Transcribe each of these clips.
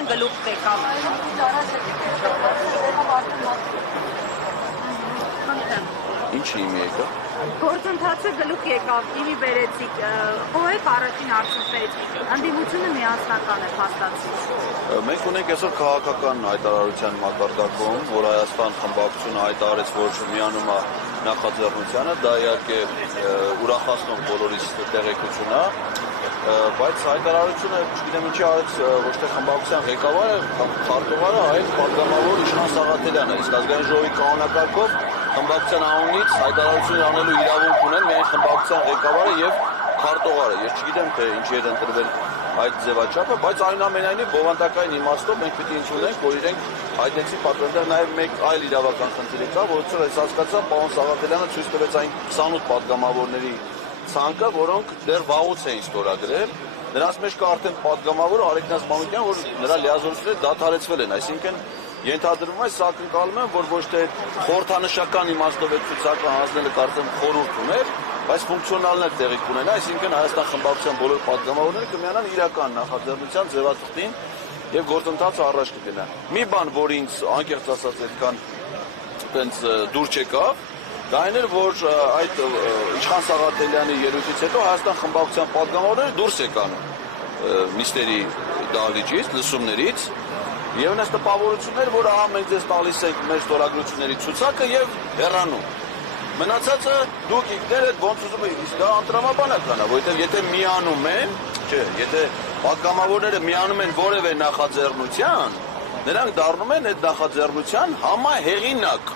գործընթացային գլուխ եկավ։ Ինչ իմի եկա։ Գործընթացը գլուխ եկավ, իմի բերեցիք, խոհեք առաջին արդյունքներից, ընդդիմությունը միասնական է փաստացի։ Մենք ունենք այսօր քաղաքական հայտարարության մակարդակում, որ Հայաստան խմբակցությունը հայտարարեց, որ միանում է նախաձեռնությանը, դա իհարկե ուրախացնում բոլորիս տեղեկություն է, բայց հայտարարությունը, չգիտեմ ինչի արեց ոչ թե խմբակցության ղեկավարը, քարտուղարը, այլ պատգամավոր Իշխան Սաղաթելյանը, իսկ ազգային ժողովի կանոնակարգով խմբակցության անունից հայտարարություն անելու իրավունք ունեն միայն խմբակցության ղեկավարը եւ քարտուղարը։ Ես չգիտեմ թե ինչի է ընտրվել այդ ձևաչափը, բայց այնուամենայնիվ բովանդակային իմաստով մենք պետք է ինչ ունենք, որ իրենք հայտեցի պատվերներ նաեւ մեկ այլ իրավական խնդիր կա, որը ես հասկացա, պարոն Սաղաթելյանը ցույց տվեց այն 28 պատգամավորների ցանկը, որոնք դեռ վաղուց էին ստորագրել։ Նրանց մեջ կա արդեն պատգամավոր Արեգնաս Մանուկյան, որ նրա լիազորությունները դադարեցվել են, այսինքն ենթադրվում է, սա ակնկալում եմ, որ ոչ թե խորհրդանշական իմաստով այդ ցուցակը հանձնելը կարծեմ խորհուրդ ուներ, բայց ֆունկցիոնալներ տեղի կունենա, այսինքն Հայաստան խմբակցության բոլոր պատգամավորները կմիանան իրական նախաձեռնության ձևաթղթին եւ գործընթացը առաջ կգնա։ Մի բան, որ ինձ անկեղծ ասած այդքան տենց դուր չեկավ, դա այն էր, որ այդ Իշխան Սաղաթելյանի ելույթից հետո Հայաստան խմբակցության պատգամավորները դուրս եկան նիստերի դահլիճից, լսումներից եւ այնպես տպավորություններ, որ ահա մենք ձեզ տալիս ենք մեր ստորագրությունների ցուցակը եւ հեռանում։ Մնացածը դուք ինքներ եք ոնց ուզում եք, իսկ դա անտրամաբանական է, որովհետեւ եթե միանում են, չէ, եթե պատգամավորները միանում են որևէ նախաձեռնության, նրանք դառնում են այդ նախաձեռնության համահեղինակ։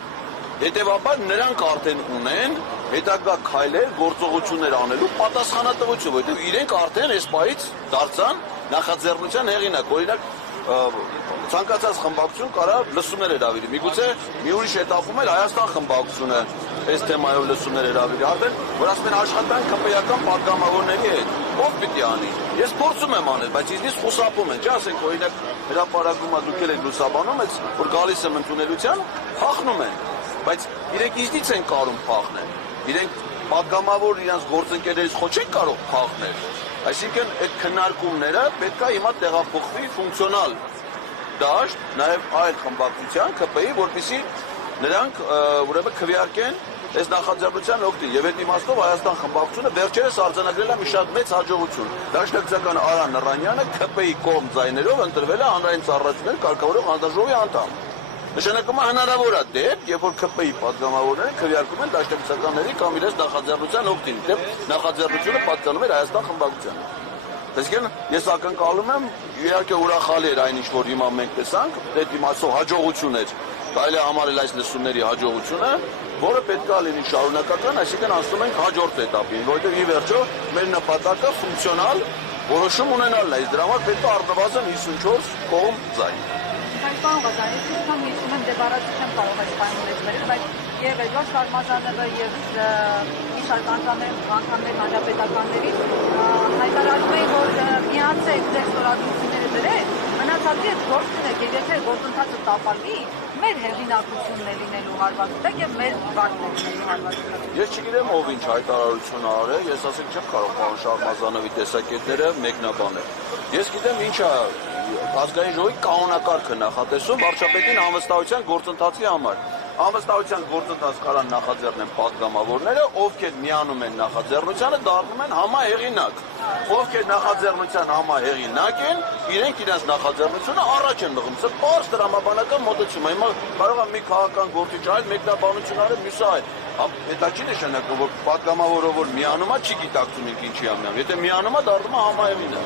Հետևաբար նրանք արդեն ունեն հետագա քայլեր, գործողություններ անելու պատասխանատվություն, որովհետեւ իրենք արդեն այս պահից դարձան նախաձեռնության հեղինակ։ Օրինակ ցանկացած խմբակցություն կարա լսումներ հրավիրի։ Միգուցե մի ուրիշ этаպում էլ Հայաստան խմբակցությունը այս թեմայով լսումներ հրավիրի, արդեն որ ասում են աշխատանք քպեական պատգամավորների հետ։ Ո՞վ պիտի անի։ Ես փորձում եմ անել, բայց ինձնից խուսափում են։ Չէ՞ ասենք օրինակ հրապարակումը դուք եք լուսաբանում, այս որ գալիս եմ ընդունելության, փախնում են։ Բայց իրենք ինձնից են կարող փախնել։ Իրենք պատգամավոր իրենց գործընկերներից խո չեն կարող փախնել։ Այսինքն այդ քննարկումները պետք է հիմա տեղափոխվի ֆունկցիոնալ դաշտ, նաև այլ խմբակցության ԿՊ-ի, որպեսզի նրանք ուրեմն քվեարկեն այս նախաձեռնության օգտին եւ այդ իմաստով Հայաստան խմբակցությունը վերջերս արձանագրել է մի շատ մեծ հաջողություն։ Դաշնակցական Արա Նռանյանը ԿՊ-ի կողմ ձայներով ընտրվել է հանրային ծառայություններ կարգավորող հանձնաժողովի անդամ։ Նշանակում է հնարավոր է դեպք, երբ որ ԿՊ-ի պատգամավորները քվեարկում են դաշնակցականների կամ իրենց նախաձեռնության օգտին, դեպ նախաձեռնությունը պատկանում էր Հայաստան խմբակցությանը։ Այսինքն ես ակնկալում եմ, իհարկե ուրախալի էր այն ինչ որ հիմա մենք տեսանք, այդ իմաստով հաջողություն էր, կարելի է համարել այս լսումների հաջողությունը, որը պետք է լինի շարունակական, այսինքն ասում ենք հաջորդ этаպին, որովհետև ի վերջո մեր նպատակը ֆունկցիոնալ որոշում ունենալն է, իսկ դրա համար պետք է առնվազն 54 կողմ ձայն։ Պարոն Ղազարյան, ես անգամ հիշում եմ դեպարացի չեմ կարող այս պայմաններից վերել, բայց եւ Էդվարդ Շարմազանովը եւ մի շարք անդամներ հանրապետականներից հայտարարում էին, որ միացեք ձեր ստորագրությունները դրեք, մնացածի հետ գործ կնեք, եւ եթե գործընթացը տապալվի, մեր հեղինակությունն է լինելու հարվածը եւ մեր բանն է լինելու հարվածը։ Ես չգիտեմ ով ինչ հայտարարություն արել, ես ասել չեմ կարող պարոն Շարմազանովի տեսակետները մեկնաբանել։ Ես գիտեմ ինչ է ազգային ժողովի կանոնակարգը նախատեսում վարչապետին անվստահության գործընթացի համար։ Անվստահության գործընթաց կարան նախաձեռնեն պատգամավորները, ովքեր միանում են նախաձեռնությանը, դառնում են համահեղինակ։ Ովքեր նախաձեռնության համահեղինակ են, իրենք իրենց նախաձեռնությունը առաջ են մղում։ Սա պարզ դրամաբանական մոտեցում է։ Հիմա կարող է մի քաղաքական գործիչ այլ մեկնաբանություն արել, մյուսը այլ։ Դա չի նշանակում, որ պատգամավորը որ միանում է, չի գիտակցում ինչի է միանում։ Եթե միանում է, դառնում է համահեղինակ։